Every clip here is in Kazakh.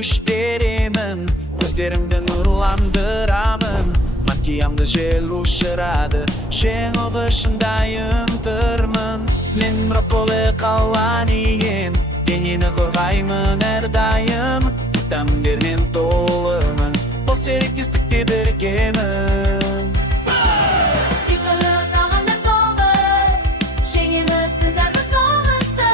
күш беремін, көздеріңді нұрландырамын. Мантиямды жел ұшырады, жеңіл ұшындайын тұрмын. Мен брокколи қалан иген, денені қорғаймын әрдайым. Витаминдермен толымын, бұл серіктестікте біргемін. Сиқырлы тағамдар тобы, жеңеміз біз әрбір соғысты.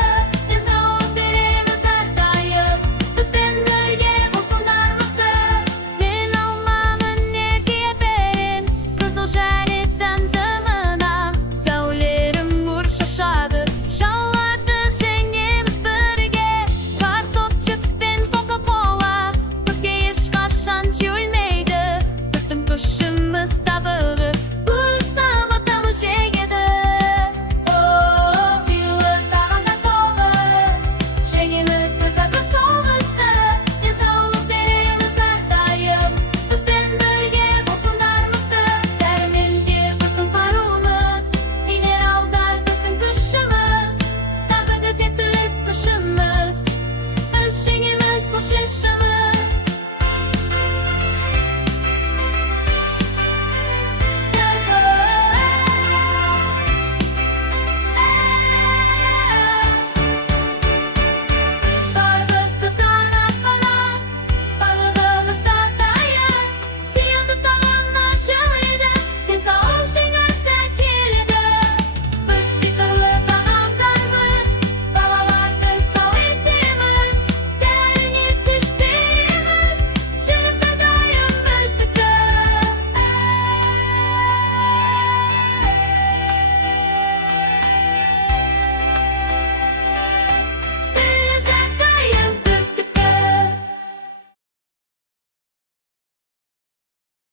Денсаулық береміз әрдайым, бізбен бірге болсыңдар мықты. Мен алмамын неге берен, қызыл және тәмді мынам. Сәулерім нұр шашады, шалады жеңеміз бірге. Картоп, чипс пен кока-кола, бізге ешқашан жүйілмейді. Біздің күші